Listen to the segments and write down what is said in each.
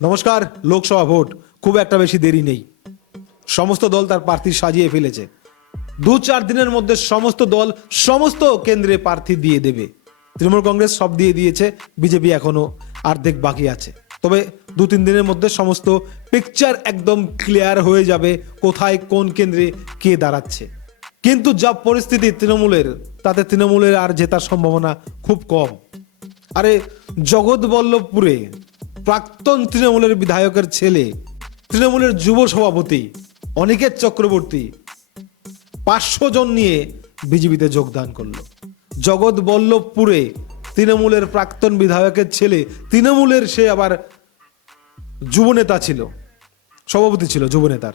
নমস্কার। লোকসভা ভোট খুব একটা বেশি দেরি নেই। সমস্ত দল তার প্রার্থী সাজিয়ে ফেলেছে। 2-4 দিনের মধ্যে সমস্ত দল সমস্ত কেন্দ্রে প্রার্থী দিয়ে দেবে। তৃণমূল কংগ্রেস সব দিয়ে দিয়েছে, বিজেপি এখনো অর্ধেক বাকি আছে। তবে 2-3 দিনের মধ্যে সমস্ত পিকচার একদম ক্লিয়ার হয়ে যাবে, কোথায় কোন কেন্দ্রে কে দাঁড়াচ্ছে। কিন্তু যা পরিস্থিতি তৃণমূলের, তাতে তৃণমূলের আর জেতার সম্ভাবনা খুব কম। আরে জগৎবল্লভপুরে প্রাক্তন তৃণমূলের বিধায়কের ছেলে, তৃণমূলের যুব সভাপতি অনিকেত চক্রবর্তী 500 জন নিয়ে বিজেপিতে যোগদান করলো। জগৎবল্লভপুরে তৃণমূলের প্রাক্তন বিধায়কের ছেলে, তৃণমূলের সে আবার যুবনেতা ছিল, সভাপতি ছিল যুবনেতার,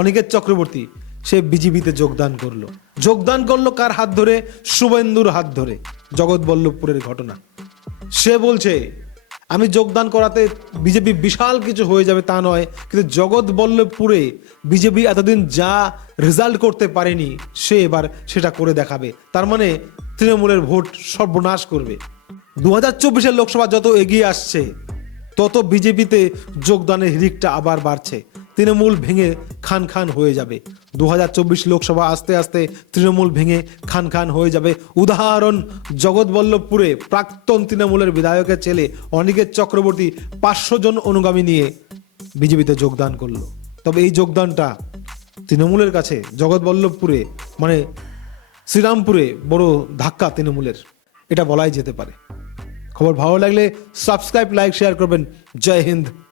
অনিকেত চক্রবর্তী, সে বিজেপিতে যোগদান করলো কার হাত ধরে? শুভেন্দুর হাত ধরে। জগৎবল্লভপুরের ঘটনা। সে বলছে আমি যোগদান করাতে বিজেপি বিশাল কিছু হয়ে যাবে তা নয়, কিন্তু জগৎবল্লভপুরে বিজেপি এতদিন যা রেজাল্ট করতে পারেনি সে এবার সেটা করে দেখাবে। তার মানে তৃণমূলের ভোট সর্বনাশ করবে। 2024 লোকসভা যত এগিয়ে আসছে তত বিজেপিতে যোগদানের হিড়িকটা আবার বাড়ছে। তৃণমূল ভেঙে খান খান হয়ে যাবে। 2024 লোকসভা আস্তে আস্তে তৃণমূল ভেঙে খান খান হয়ে যাবে। উদাহরণ, জগৎবল্লভপুরে প্রাক্তন তৃণমূলের বিধায়কের ছেলে অনিকেত চক্রবর্তী 500 জন অনুগামী নিয়ে বিজেপিতে যোগদান করলো। তবে এই যোগদানটা তৃণমূলের কাছে জগৎবল্লভপুরে মানে শ্রীরামপুরে বড় ধাক্কা তৃণমূলের, এটা বলাই যেতে পারে। খবর ভালো লাগলে সাবস্ক্রাইব, লাইক, শেয়ার করবেন। জয় হিন্দ।